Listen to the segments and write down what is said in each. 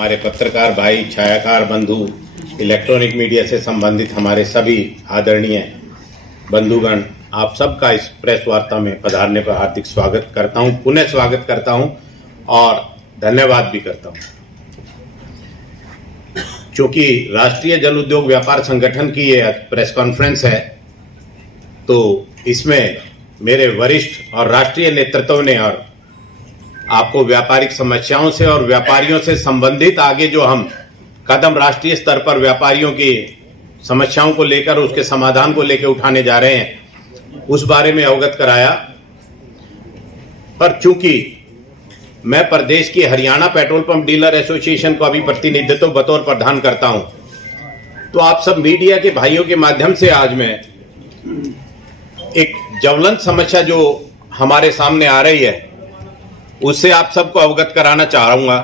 हमारे पत्रकार भाई, छायाकार बंधु, इलेक्ट्रॉनिक मीडिया से संबंधित हमारे सभी आदरणीय बंधुगण, आप सबका इस प्रेस वार्ता में पधारने पर हार्दिक स्वागत करता हूं, पुनः स्वागत करता हूं और धन्यवाद भी करता हूं। क्योंकि राष्ट्रीय जल उद्योग व्यापार संगठन की ये प्रेस कॉन्फ्रेंस है, तो इसमें मेरे वरिष्ठ और राष्ट्रीय नेतृत्व ने और आपको व्यापारिक समस्याओं से और व्यापारियों से संबंधित आगे जो हम कदम राष्ट्रीय स्तर पर व्यापारियों की समस्याओं को लेकर उसके समाधान को लेकर उठाने जा रहे हैं, उस बारे में अवगत कराया। पर चूंकि मैं प्रदेश की Haryana petrol pump dealer association को अभी प्रतिनिधित्व बतौर प्रधान करता हूं, तो आप सब मीडिया के भाइयों के माध्यम से आज मैं एक ज्वलंत समस्या जो हमारे सामने आ रही है उससे आप सबको अवगत कराना चाहूंगा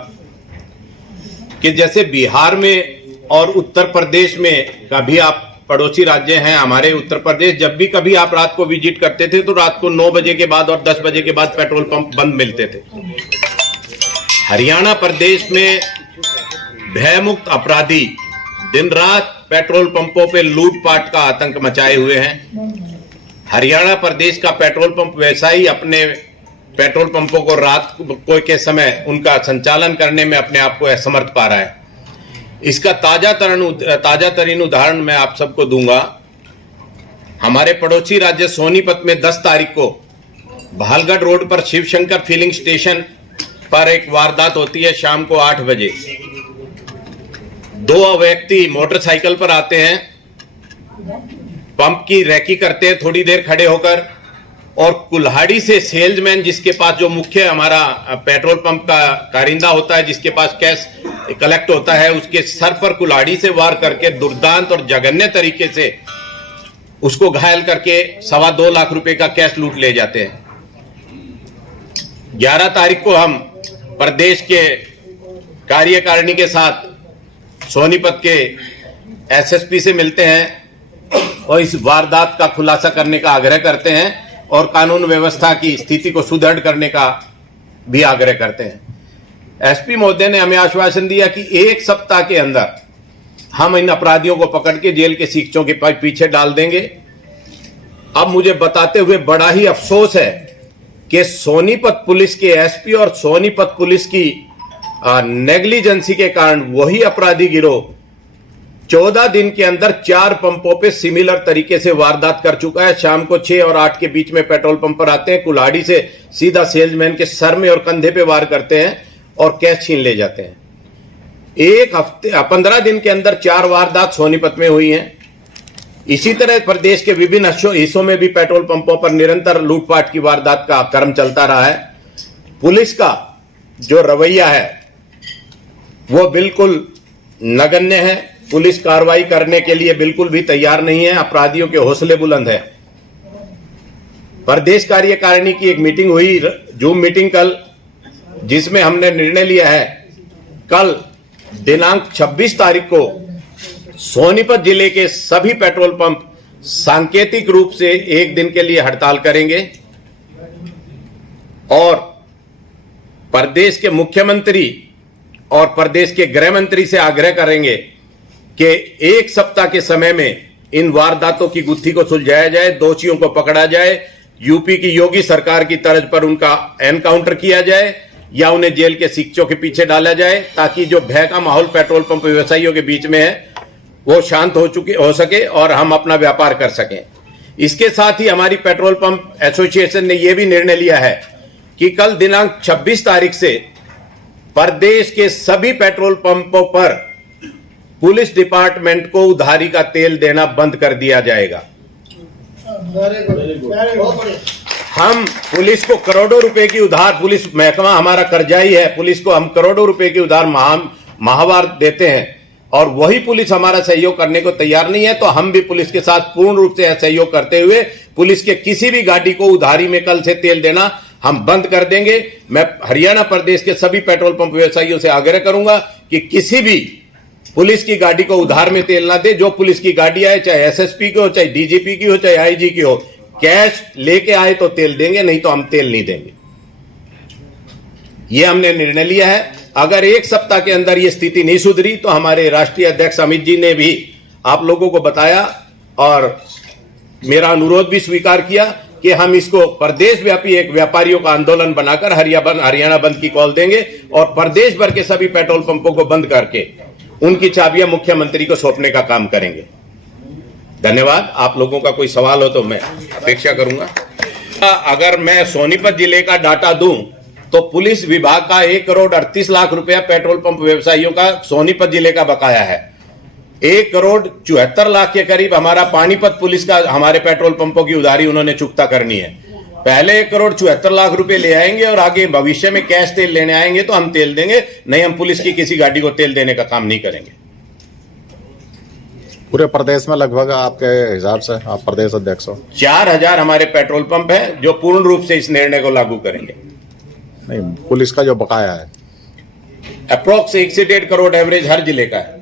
कि जैसे बिहार में और उत्तर प्रदेश में कभी आप पड़ोसी राज्य हैं हमारे उत्तर प्रदेश, जब भी कभी आप रात को विजिट करते थे तो रात को 9 बजे के बाद और 10 बजे के बाद पेट्रोल पंप बंद मिलते थे। हरियाणा प्रदेश में भयमुक्त अपराधी दिन रात पेट्रोल पंपों पे लूटपाट का आतंक मचाए हुए हैं। हरियाणा प्रदेश का पेट्रोल पंप व्यवसायी अपने पेट्रोल पंपों को रात को के समय उनका संचालन करने में अपने आप को असमर्थ पा रहा है। इसका ताजा तरीन उदाहरण मैं आप सबको दूंगा। हमारे पड़ोसी राज्य सोनीपत में 10 तारीख को भालगढ़ रोड पर शिवशंकर फिलिंग स्टेशन पर एक वारदात होती है। शाम को 8 बजे 2 व्यक्ति मोटरसाइकिल पर आते हैं, पंप की रैकी करते हैं थोड़ी देर खड़े होकर, और कुल्हाड़ी से सेल्समैन जिसके पास जो मुख्य हमारा पेट्रोल पंप का कारिंदा होता है, जिसके पास कैश कलेक्ट होता है, उसके सर पर कुल्हाड़ी से वार करके दुर्दांत और जघन्य तरीके से उसको घायल करके 2.25 लाख रुपए का कैश लूट ले जाते हैं। 11 तारीख को हम प्रदेश के कार्यकारिणी के साथ सोनीपत के एसएसपी से मिलते हैं और इस वारदात का खुलासा करने का आग्रह करते हैं और कानून व्यवस्था की स्थिति को सुदृढ़ करने का भी आग्रह करते हैं। एसपी महोदय ने हमें आश्वासन दिया कि 1 सप्ताह के अंदर हम इन अपराधियों को पकड़ के जेल के सीखचों के पीछे डाल देंगे। अब मुझे बताते हुए बड़ा ही अफसोस है कि सोनीपत पुलिस के एसपी और सोनीपत पुलिस की नेग्लिजेंसी के कारण वही अपराधी गिरोह 14 दिन के अंदर 4 पंपों पे सिमिलर तरीके से वारदात कर चुका है। शाम को 6 और 8 के बीच में पेट्रोल पंप पर आते हैं, कुल्हाड़ी से सीधा सेल्समैन के सर में और कंधे पे वार करते हैं और कैश छीन ले जाते हैं। 15 दिन के अंदर 4 वारदात सोनीपत में हुई हैं। इसी तरह प्रदेश के विभिन्न हिस्सों में भी पेट्रोल पंपों पर निरंतर लूटपाट की वारदात का क्रम चलता रहा है। पुलिस का जो रवैया है वो बिल्कुल नगण्य है, पुलिस कार्रवाई करने के लिए बिल्कुल भी तैयार नहीं है, अपराधियों के हौसले बुलंद है। प्रदेश कार्यकारिणी की एक मीटिंग हुई, जूम मीटिंग कल, जिसमें हमने निर्णय लिया है कल दिनांक 26 तारीख को सोनीपत जिले के सभी पेट्रोल पंप सांकेतिक रूप से 1 दिन के लिए हड़ताल करेंगे और प्रदेश के मुख्यमंत्री और प्रदेश के गृह मंत्री से आग्रह करेंगे कि 1 सप्ताह के समय में इन वारदातों की गुत्थी को सुलझाया जाए, दोषियों को पकड़ा जाए, यूपी की योगी सरकार की तर्ज पर उनका एनकाउंटर किया जाए या उन्हें जेल के सीखचों के पीछे डाला जाए, ताकि जो भय का माहौल पेट्रोल पंप व्यवसायियों के बीच में है वो शांत हो सके और हम अपना व्यापार कर सकें। इसके साथ ही हमारी पेट्रोल पंप एसोसिएशन ने यह भी निर्णय लिया है कि कल दिनांक 26 तारीख से प्रदेश के सभी पेट्रोल पंपों पर पुलिस डिपार्टमेंट को उधारी का तेल देना बंद कर दिया जाएगा। हम पुलिस को करोड़ों रुपए की उधार, पुलिस महकमा हमारा कर्जाई है, पुलिस को हम करोड़ों रुपए की उधार माहवार देते हैं और वही पुलिस हमारा सहयोग करने को तैयार नहीं है, तो हम भी पुलिस के साथ पूर्ण रूप से सहयोग करते हुए पुलिस के किसी भी गाड़ी को उधारी में कल से तेल देना हम बंद कर देंगे। मैं हरियाणा प्रदेश के सभी पेट्रोल पंप व्यवसायियों से आग्रह करूंगा कि किसी भी पुलिस की गाड़ी को उधार में तेल ना दे। जो पुलिस की गाड़ी आए, चाहे एसएसपी की हो, चाहे डीजीपी की हो, चाहे आईजी की हो, कैश लेके आए तो तेल देंगे, नहीं तो हम तेल नहीं देंगे। ये हमने निर्णय लिया है अगर एक सप्ताह के अंदर ये स्थिति नहीं सुधरी तो हमारे राष्ट्रीय अध्यक्ष अमित जी ने भी आप लोगों को बताया और मेरा अनुरोध भी स्वीकार किया कि हम इसको प्रदेश व्यापी एक व्यापारियों का आंदोलन बनाकर हरियाणा बंद की कॉल देंगे और प्रदेश भर के सभी पेट्रोल पंपों को बंद करके उनकी चाबियां मुख्यमंत्री को सौंपने का काम करेंगे। धन्यवाद। आप लोगों का कोई सवाल हो तो मैं अपेक्षा करूंगा। अगर मैं सोनीपत जिले का डाटा दूं तो पुलिस विभाग का 1,38,00,000 रुपया पेट्रोल पंप व्यवसायियों का सोनीपत जिले का बकाया है। 1,74,00,000 के करीब हमारा पानीपत पुलिस का हमारे पेट्रोल पंपों की उधारी उन्होंने चुकता करनी है। पहले 1,74,00,000 रुपए ले आएंगे और आगे भविष्य में कैश तेल लेने आएंगे तो हम तेल देंगे, नहीं हम पुलिस की किसी गाड़ी को तेल देने का काम नहीं करेंगे। पूरे प्रदेश में लगभग आपके हिसाब से, आप प्रदेश अध्यक्ष हो, 4,000 हमारे पेट्रोल पंप है जो पूर्ण रूप से इस निर्णय को लागू करेंगे। नहीं, पुलिस का जो बकाया है अप्रोक्स 1 से 1.5 करोड़ एवरेज हर जिले का है।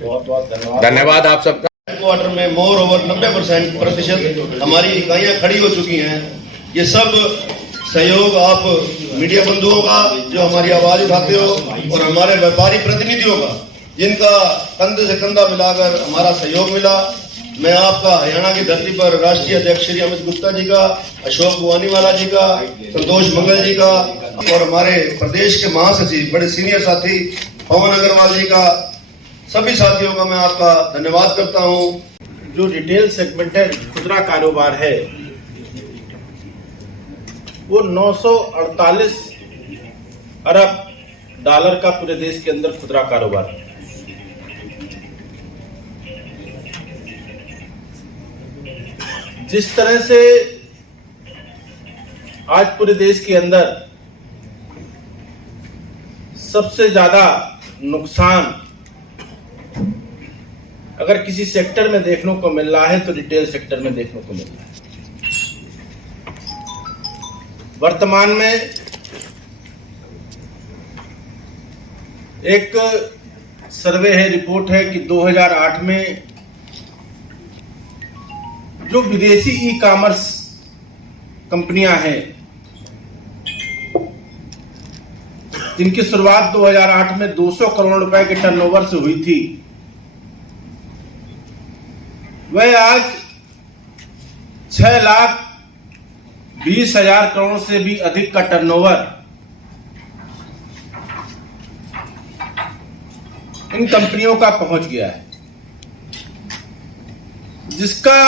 बहुत बहुत धन्यवाद आप सबका। क्वार्टर में मोर ओवर 90% हमारी इकाइयां खड़ी हो चुकी हैं। ये सब सहयोग आप मीडिया बंधुओं का जो हमारी आवाज उठाते हो और हमारे व्यापारी प्रतिनिधियों का जिनका कंधे से कंधा मिलाकर हमारा सहयोग मिला। मैं आपका हरियाणा की धरती पर राष्ट्रीय अध्यक्ष श्री अमित गुप्ता जी का, अशोक बुआनीवाला जी का, संतोष मंगल जी का और हमारे प्रदेश के महासचिव बड़े सीनियर साथी पवन अग्रवाल जी का, सभी साथियों का मैं आपका धन्यवाद करता हूं। जो रिटेल सेगमेंट है, खुदरा कारोबार है, वो 948 अरब डॉलर का पूरे देश के अंदर खुदरा कारोबार है। जिस तरह से आज पूरे देश के अंदर सबसे ज्यादा नुकसान अगर किसी सेक्टर में देखने को मिल रहा है तो रिटेल सेक्टर में देखने को मिल रहा है। वर्तमान में एक सर्वे है, रिपोर्ट है कि 2008 में जो विदेशी ई कॉमर्स कंपनियां हैं जिनकी शुरुआत 2008 में 200 करोड़ रुपए के टर्नओवर से हुई थी, वह आज 6,20,000 करोड़ से भी अधिक का टर्नओवर इन कंपनियों का पहुंच गया है, जिसका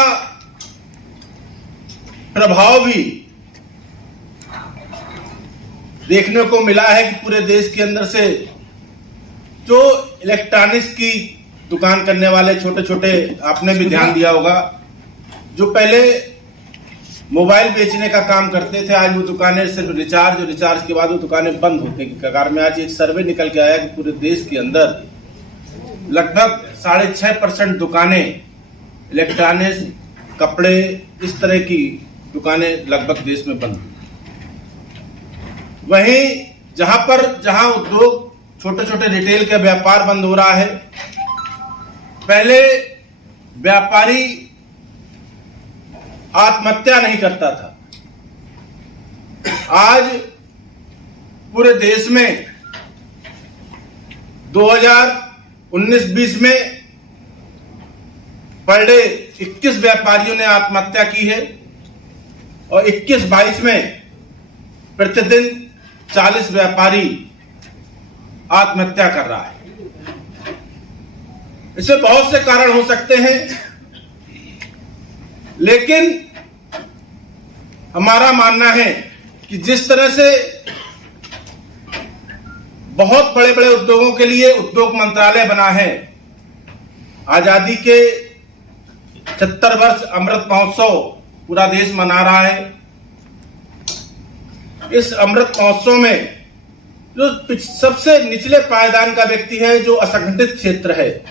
प्रभाव भी देखने को मिला है कि पूरे देश के अंदर से जो इलेक्ट्रॉनिक्स की दुकान करने वाले छोटे छोटे, आपने भी ध्यान दिया होगा, जो पहले मोबाइल बेचने का काम करते थे, आज वो दुकानें सिर्फ रिचार्ज के बाद वो दुकानें बंद होने की कगार में। आज एक सर्वे निकल के आया कि पूरे देश के अंदर लगभग 6.5% दुकानें इलेक्ट्रॉनिक्स, कपड़े, इस तरह की दुकानें लगभग देश में बंद। वहीं जहां उद्योग, छोटे छोटे रिटेल का व्यापार बंद हो रहा है, पहले व्यापारी आत्महत्या नहीं करता था, आज पूरे देश में 2019-20 में पर डे 21 व्यापारियों ने आत्महत्या की है और 21-22 में प्रतिदिन 40 व्यापारी आत्महत्या कर रहा है। इससे बहुत से कारण हो सकते हैं, लेकिन हमारा मानना है कि जिस तरह से बहुत बड़े बड़े उद्योगों के लिए उद्योग मंत्रालय बना है, आजादी के 70 वर्ष अमृत महोत्सव पूरा देश मना रहा है। इस अमृत महोत्सव में जो सबसे निचले पायदान का व्यक्ति है, जो असंगठित क्षेत्र है,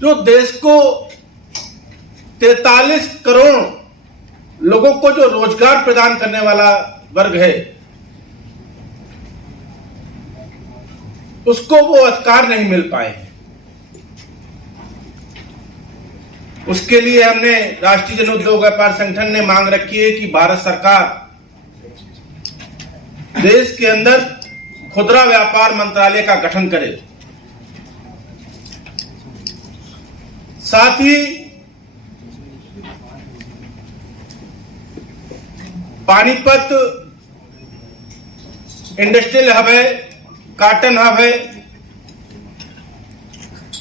जो देश को 43 करोड़ लोगों को जो रोजगार प्रदान करने वाला वर्ग है, उसको वो अधिकार नहीं मिल पाए हैं। उसके लिए हमने राष्ट्रीय जन उद्योग व्यापार संगठन ने मांग रखी है कि भारत सरकार देश के अंदर खुदरा व्यापार मंत्रालय का गठन करे। साथ ही पानीपत इंडस्ट्रियल हब है, कॉटन हब है,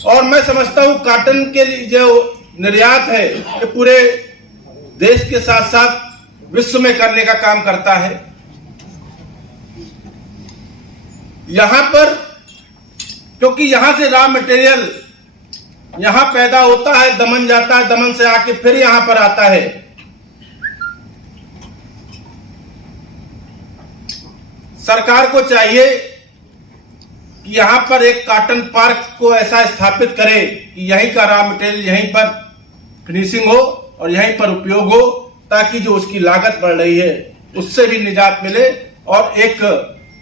और मैं समझता हूं कॉटन के लिए जो निर्यात है ये पूरे देश के साथ साथ विश्व में करने का काम करता है। यहां पर क्योंकि यहां से रॉ मटेरियल यहां पैदा होता है, दमन जाता है, दमन से आके फिर यहां पर आता है। सरकार को चाहिए कि यहां पर एक कॉटन पार्क को ऐसा स्थापित करे कि यहीं का रॉ मटेरियल यहीं पर फिनिशिंग हो और यहीं पर उपयोग हो, ताकि जो उसकी लागत बढ़ रही है उससे भी निजात मिले। और एक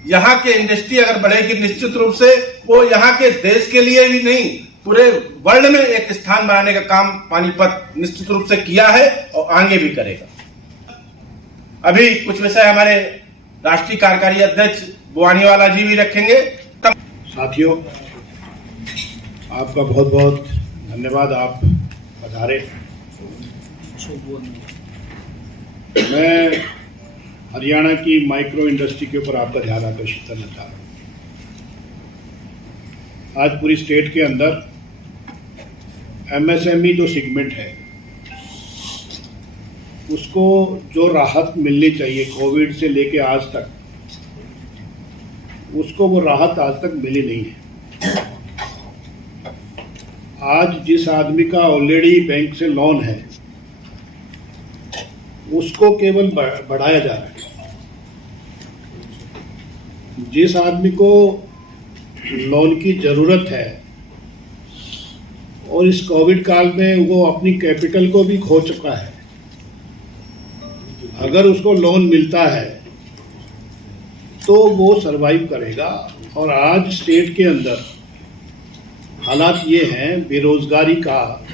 यहाँ के इंडस्ट्री अगर बढ़ेगी निश्चित रूप से वो यहाँ के देश के लिए भी नहीं पूरे वर्ल्ड में एक स्थान बनाने का काम पानीपत निश्चित रूप से किया है और आगे भी करेगा। अभी कुछ विषय हमारे राष्ट्रीय कार्यकारी अध्यक्ष बुआनीवाला जी भी रखेंगे। साथियों, आपका बहुत बहुत धन्यवाद, आप पधारे। मैं हरियाणा की माइक्रो इंडस्ट्री के ऊपर आपका ध्यान आकर्षित करना चाह रहा हूँ। आज पूरी स्टेट के अंदर एमएसएमई जो सेगमेंट है उसको जो राहत मिलनी चाहिए कोविड से लेके आज तक, उसको वो राहत आज तक मिली नहीं है। आज जिस आदमी का ऑलरेडी बैंक से लोन है उसको केवल बढ़ाया जा रहा है। जिस आदमी को लोन की जरूरत है और इस कोविड काल में वो अपनी कैपिटल को भी खो चुका है, अगर उसको लोन मिलता है तो वो सरवाइव करेगा। और आज स्टेट के अंदर हालात ये हैं, बेरोजगारी का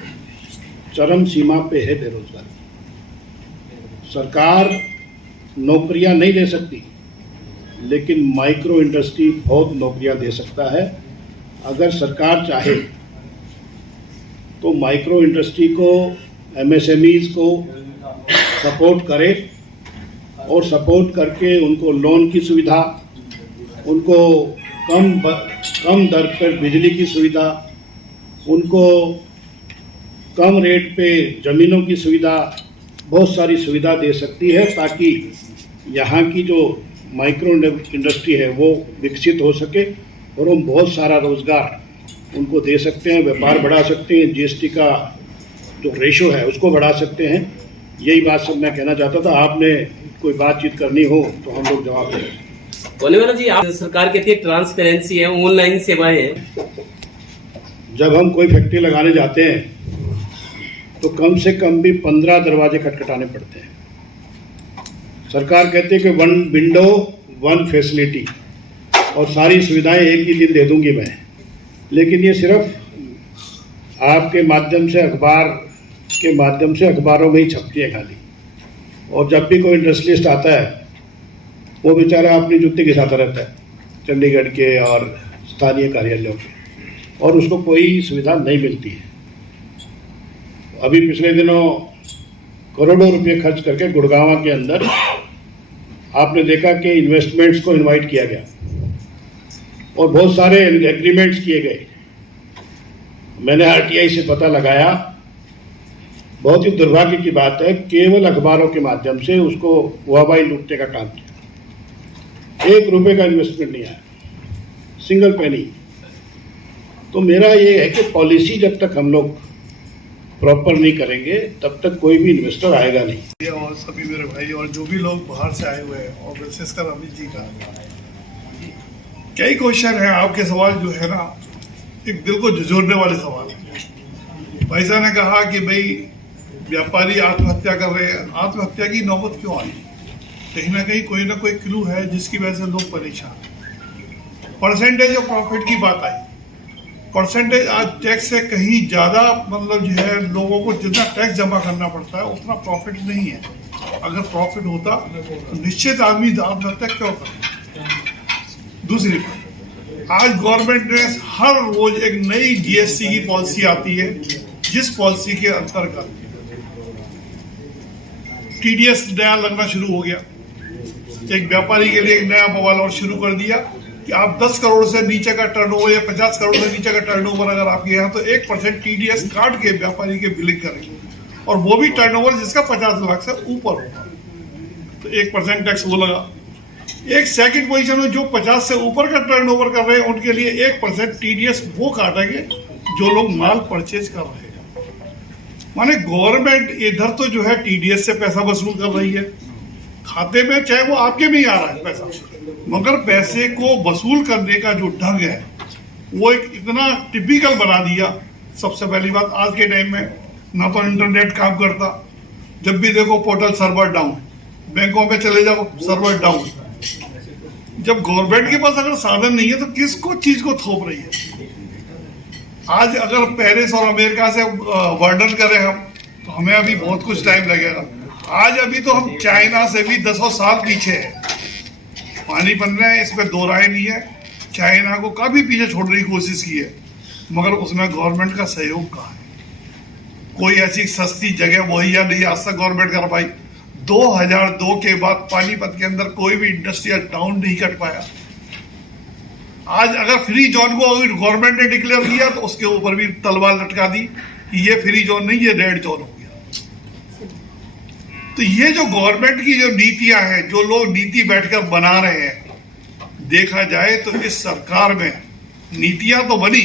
चरम सीमा पे है बेरोजगारी। सरकार नौकरियां नहीं दे सकती, लेकिन माइक्रो इंडस्ट्री बहुत नौकरियां दे सकता है। अगर सरकार चाहे तो माइक्रो इंडस्ट्री को, एमएसएमईज को सपोर्ट करे और सपोर्ट करके उनको लोन की सुविधा, उनको कम दर पर बिजली की सुविधा, उनको कम रेट पे ज़मीनों की सुविधा, बहुत सारी सुविधा दे सकती है, ताकि यहाँ की जो माइक्रो इंडस्ट्री है वो विकसित हो सके और हम बहुत सारा रोज़गार उनको दे सकते हैं, व्यापार बढ़ा सकते हैं, जीएसटी का जो रेशो है उसको बढ़ा सकते हैं। यही बात सब मैं कहना चाहता था। आपने कोई बातचीत करनी हो तो हम लोग जवाब दें। बोलेवाला जी, आप सरकार कहती है ट्रांसपेरेंसी है, ऑनलाइन सेवाएं हैं। जब हम कोई फैक्ट्री लगाने जाते हैं तो कम से कम भी 15 दरवाजे खटखटाने पड़ते हैं। सरकार कहती है कि 1 विंडो 1 फैसिलिटी और सारी सुविधाएं एक ही दिन दे दूंगी मैं, लेकिन ये सिर्फ आपके माध्यम से, अखबार के माध्यम से अखबारों में ही छपती है खाली। और जब भी कोई इंडस्ट्रियलिस्ट आता है वो बेचारा अपनी जुत्ती घिसाता रहता है चंडीगढ़ के और स्थानीय कार्यालयों के, और उसको कोई सुविधा नहीं मिलती है। अभी पिछले दिनों करोड़ों रुपए खर्च करके गुड़गांव के अंदर आपने देखा कि इन्वेस्टमेंट्स को इनवाइट किया गया और बहुत सारे एग्रीमेंट्स किए गए। मैंने आरटीआई से पता लगाया, बहुत ही दुर्भाग्य की बात है, केवल अखबारों के माध्यम से उसको वाहवाही लूटने का काम किया। 1 रुपए का इन्वेस्टमेंट नहीं आया, सिंगल पेनी। तो मेरा ये है कि पॉलिसी जब तक हम लोग प्रॉपर नहीं करेंगे तब तक कोई भी इन्वेस्टर आएगा नहीं। और सभी मेरे भाई और जो भी लोग बाहर से आए हुए हैं, और विशेषकर अमित जी का, कई क्वेश्चन है आपके सवाल जो है ना, एक दिल को झुंझोड़ने वाले सवाल है। भाई साहब ने कहा कि भाई व्यापारी आत्महत्या कर रहे हैं, आत्महत्या की नौबत क्यों आई? कहीं ना कहीं कोई ना कोई क्लू है जिसकी वजह से लोग परेशान। परसेंटेज ऑफ प्रॉफिट की बात आई, परसेंटेज आज टैक्स से कहीं ज़्यादा, मतलब जो है लोगों को जितना टैक्स जमा करना पड़ता है उतना प्रॉफिट नहीं है। अगर प्रॉफिट होता तो निश्चित आदमी आत्महत्या क्यों करता? दूसरी बात, आज गवर्नमेंट ने हर रोज एक नई जीएसटी की पॉलिसी आती है, जिस पॉलिसी के अंतर्गत टीडीएस नया लगना शुरू हो गया। एक व्यापारी के लिए एक नया बवाल और शुरू कर दिया कि आप 10 करोड़ से नीचे का टर्नओवर या 50 करोड़ से नीचे का टर्नओवर अगर आपके यहाँ, तो 1% टीडीएस काट के व्यापारी के बिलिंग करेंगे, और वो भी टर्नओवर जिसका 50 लाख से ऊपर होगा, तो 1% टैक्स वो लगा। एक सेकंड पोजीशन में जो 50 से ऊपर का टर्नओवर कर रहे हैं उनके लिए 1% टीडीएस वो काटेंगे जो लोग माल परचेज कर रहे हैं। माने गवर्नमेंट इधर तो जो है टीडीएस से पैसा वसूल कर रही है खाते में, चाहे वो आपके में ही आ रहा है पैसा, मगर पैसे को वसूल करने का जो ढंग है वो एक इतना टिपिकल बना दिया। सबसे पहली बात, आज के टाइम में ना तो इंटरनेट काम करता, जब भी देखो पोर्टल सर्वर डाउन, बैंकों में चले जाओ सर्वर डाउन। जब गवर्नमेंट के पास अगर साधन नहीं है तो किसको चीज को थोप रही है। आज अगर पेरिस और अमेरिका से वर्णन करें हम, तो हमें अभी बहुत कुछ टाइम लगेगा। आज अभी तो हम चाइना से भी 10 साल पीछे है, पानी बन रहे हैं, इसमें दो राय नहीं है। चाइना को काफी पीछे छोड़ने की कोशिश की है, मगर उसमें गवर्नमेंट का सहयोग कहाँ है? कोई ऐसी सस्ती जगह मुहैया नहीं आज तक गवर्नमेंट कर पाई। 2002 के बाद पानीपत के अंदर कोई भी इंडस्ट्रियल टाउन नहीं कट पाया। आज अगर फ्री जोन को गवर्नमेंट ने डिक्लेयर किया तो उसके ऊपर भी तलवार लटका दी कि ये फ्री जोन नहीं, ये रेड जोन हो गया। तो ये जो गवर्नमेंट की जो नीतियां हैं, जो लोग नीति बैठकर बना रहे हैं, देखा जाए तो इस सरकार में नीतियां तो बनी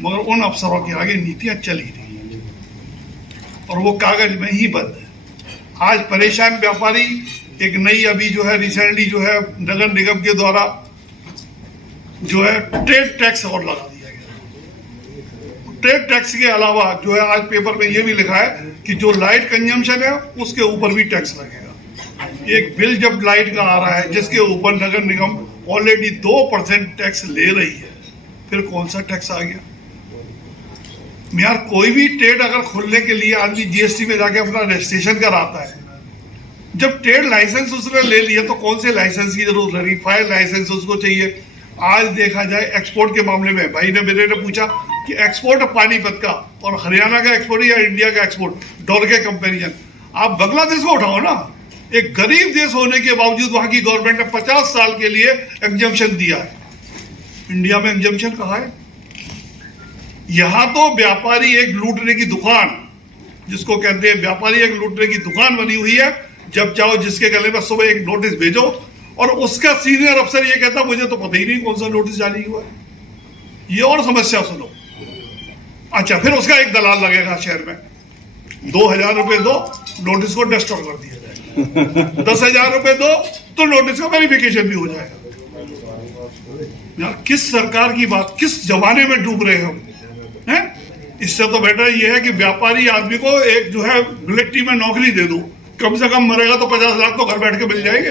मगर उन अफसरों के आगे नीतियां चली नहीं, और वो कागज में ही बंद है। आज परेशान व्यापारी, एक नई अभी जो है रिसेंटली जो है नगर निगम के द्वारा जो है ट्रेड टैक्स और लगा दिया गया। ट्रेड टैक्स के अलावा जो है आज पेपर में ये भी लिखा है कि जो लाइट कंजम्पशन है उसके ऊपर भी टैक्स लगेगा। एक बिल जब लाइट का आ रहा है जिसके ऊपर नगर निगम ऑलरेडी 2% टैक्स ले रही है, फिर कौन सा टैक्स आ गया? यार कोई भी ट्रेड अगर खोलने के लिए आदमी जीएसटी में जाके अपना रजिस्ट्रेशन कराता है, जब ट्रेड लाइसेंस उसने ले लिया तो कौन से लाइसेंस की जरूरत है? फायर लाइसेंस उसको चाहिए। आज देखा जाए एक्सपोर्ट के मामले में, भाई ने मेरे ने पूछा कि एक्सपोर्ट पानीपत का और हरियाणा का एक्सपोर्ट या इंडिया का एक्सपोर्ट, डॉलर के कंपेरिजन, आप बांग्लादेश को उठाओ ना। एक गरीब देश होने के बावजूद वहां की गवर्नमेंट ने 50 साल के लिए एग्जम्पशन दिया है। इंडिया में एग्जम्पशन कहाँ है? यहां तो व्यापारी एक लूटने की दुकान, जिसको कहते हैं व्यापारी एक लूटने की दुकान बनी हुई है। जब चाहो जिसके गले में सुबह एक नोटिस भेजो और उसका सीनियर अफसर ये कहता मुझे तो पता ही नहीं कौन सा नोटिस जारी हुआ है। ये और समस्या सुनो। अच्छा, फिर उसका एक दलाल लगेगा शहर में, 2000 रुपए दो, नोटिस को डस्टर कर दिया जाएगा। 10,000 रुपए दो तो नोटिस का वेरिफिकेशन भी हो जाएगा। यार किस सरकार की बात, किस जमाने में डूब रहे हम हैं? इससे तो बेटर ये है कि व्यापारी आदमी को एक जो है मिलिट्री में नौकरी दे दो, कम से कम मरेगा तो 50 लाख तो घर बैठ के मिल जाएंगे।